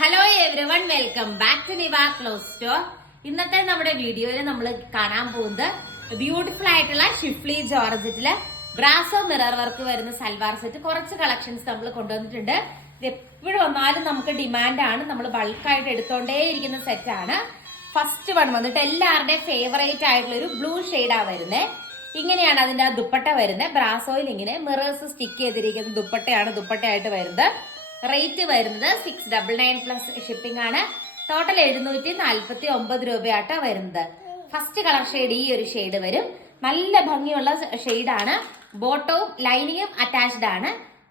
Hello everyone, welcome back to Niva cloth store. ഇന്നത്തെ നമ്മുടെ വീഡിയോയിൽ നമ്മൾ കാണാൻ പോകുന്നത് ബ്യൂട്ടിഫുൾ ആയിട്ടുള്ള ഷിഫ്ലി ജോർജറ്റില് ബ്രാസോ മിറർ വർക്ക് വരുന്ന സൽവാർ സെറ്റ്. കുറച്ച് കളക്ഷൻസ് നമ്മൾ കൊണ്ടുവന്നിട്ടുണ്ട്. ഇത് എപ്പോഴും വന്നാലും നമുക്ക് ഡിമാൻഡാണ്. നമ്മൾ ബൾക്കായിട്ട് എടുത്തോണ്ടേ ഇരിക്കുന്ന സെറ്റാണ്. ഫസ്റ്റ് വൺ വന്നിട്ട് എല്ലാവരുടെയും ഫേവറേറ്റ് ആയിട്ടുള്ള ഒരു ബ്ലൂ ഷെയ്ഡാ വരുന്നത്. ഇങ്ങനെയാണ് അതിന്റെ ആ ദുപ്പട്ട വരുന്നത്. ബ്രാസോയിൽ ഇങ്ങനെ മിറേഴ്സ് സ്റ്റിക്ക് ചെയ്തിരിക്കുന്ന ദുപ്പട്ടയാണ് ദുപ്പട്ടയായിട്ട് വരുന്നത്. റേറ്റ് വരുന്നത് 699 പ്ലസ് ഷിപ്പിംഗ് ആണ്. ടോട്ടൽ 749 രൂപയാട്ടോ വരുന്നത്. ഫസ്റ്റ് കളർ ഷെയ്ഡ് ഈ ഒരു ഷെയ്ഡ് വരും. നല്ല ഭംഗിയുള്ള ഷെയ്ഡാണ്. ബോട്ടവും ലൈനിങ്ങും അറ്റാച്ച്ഡ് ആണ്.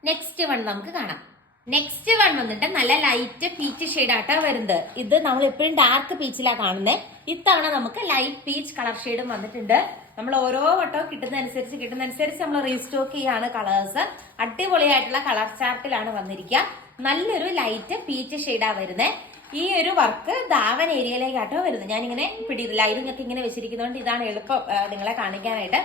നെക്സ്റ്റ് വൺ നമുക്ക് കാണാം. നെക്സ്റ്റ് വൺ വന്നിട്ട് നല്ല ലൈറ്റ് പീച്ച് ഷെയ്ഡ് ആട്ടോ വരുന്നത്. ഇത് നമ്മൾ എപ്പോഴും ഡാർക്ക് പീച്ചിലാണ് കാണുന്നത്. ഇത്തവണ നമുക്ക് ലൈറ്റ് പീച്ച് കളർ ഷെയ്ഡും വന്നിട്ടുണ്ട്. നമ്മൾ ഓരോ വട്ടവും കിട്ടുന്നതനുസരിച്ച് നമ്മൾ റീസ്റ്റോക്ക് ചെയ്യാണ് കളേഴ്സ്. അടിപൊളിയായിട്ടുള്ള കളർ ചാർട്ടിലാണ് വന്നിരിക്കുക. നല്ലൊരു ലൈറ്റ് പീച്ച് ഷെയ്ഡാ വരുന്നത്. ഈ ഒരു വർക്ക് ദാവൻ ഏരിയയിലേക്കാട്ടോ വരുന്നത്. ഞാനിങ്ങനെ ലൈനിങ് ഒക്കെ ഇങ്ങനെ വെച്ചിരിക്കുന്നതുകൊണ്ട് ഇതാണ് എളുപ്പം നിങ്ങളെ കാണിക്കാനായിട്ട്.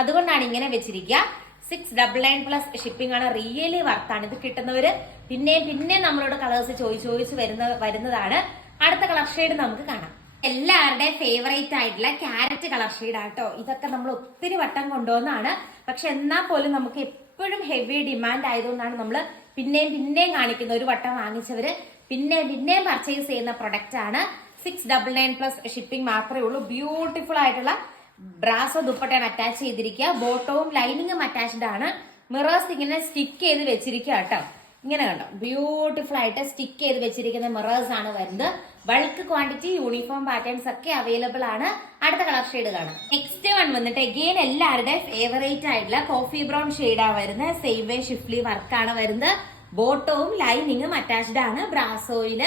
അതുകൊണ്ടാണ് ഇങ്ങനെ വെച്ചിരിക്കുക. 699 പ്ലസ് ഷിപ്പിംഗ് ആണ്. റിയലി വർത്താണ്. ഇത് കിട്ടുന്നവര് പിന്നെ നമ്മളോട് കളേഴ്സ് ചോദിച്ച് വരുന്നതാണ്. അടുത്ത കളർ ഷെയ്ഡ് നമുക്ക് കാണാം. എല്ലാവരുടെയും ഫേവറേറ്റ് ആയിട്ടുള്ള ക്യാരറ്റ് കളർ ഷെയ്ഡ് ആട്ടോ. ഇതൊക്കെ നമ്മൾ ഒത്തിരി വട്ടം കൊണ്ടുവന്നാണ്. പക്ഷെ എന്നാൽ പോലും നമുക്ക് എപ്പോഴും ഹെവി ഡിമാൻഡ് ആയതുകൊണ്ടാണ് നമ്മൾ പിന്നെയും കാണിക്കുന്ന. ഒരു വട്ടം വാങ്ങിച്ചവര് പിന്നെയും പർച്ചേസ് ചെയ്യുന്ന പ്രൊഡക്റ്റ് ആണ്. 699 പ്ലസ് ഷിപ്പിംഗ് മാത്രമേ ഉള്ളൂ. ബ്യൂട്ടിഫുൾ ആയിട്ടുള്ള ബ്രാസോ ദുപ്പട്ടയാണ് അറ്റാച്ച് ചെയ്തിരിക്കുക. ബോട്ടവും ലൈനിങ്ങും അറ്റാച്ച്ഡ് ആണ്. മിറേഴ്സ് ഇങ്ങനെ സ്റ്റിക്ക് ചെയ്ത് വെച്ചിരിക്കുക കേട്ടോ. ഇങ്ങനെ കണ്ടോ, ബ്യൂട്ടിഫുൾ ആയിട്ട് സ്റ്റിക്ക് ചെയ്ത് വെച്ചിരിക്കുന്ന മിറേഴ്സ് ആണ് വരുന്നത്. ബൾക്ക് ക്വാണ്ടിറ്റി, യൂണിഫോം പാറ്റേൺസ് ഒക്കെ അവൈലബിൾ ആണ്. അടുത്ത കളർ ഷെയ്ഡ് കാണാം. നെക്സ്റ്റ് വൺ വന്നിട്ട് അഗെയിൻ എല്ലാവരുടെയും ഫേവറേറ്റ് ആയിട്ടുള്ള കോഫി ബ്രൗൺ ഷെയ്ഡാ വരുന്നത്. സെയിം വേ ഷിഫ്ലി വർക്കാണ് വരുന്നത്. ബോട്ടവും ലൈനിങ്ങും അറ്റാച്ച്ഡ് ആണ്. ബ്രാസോയില്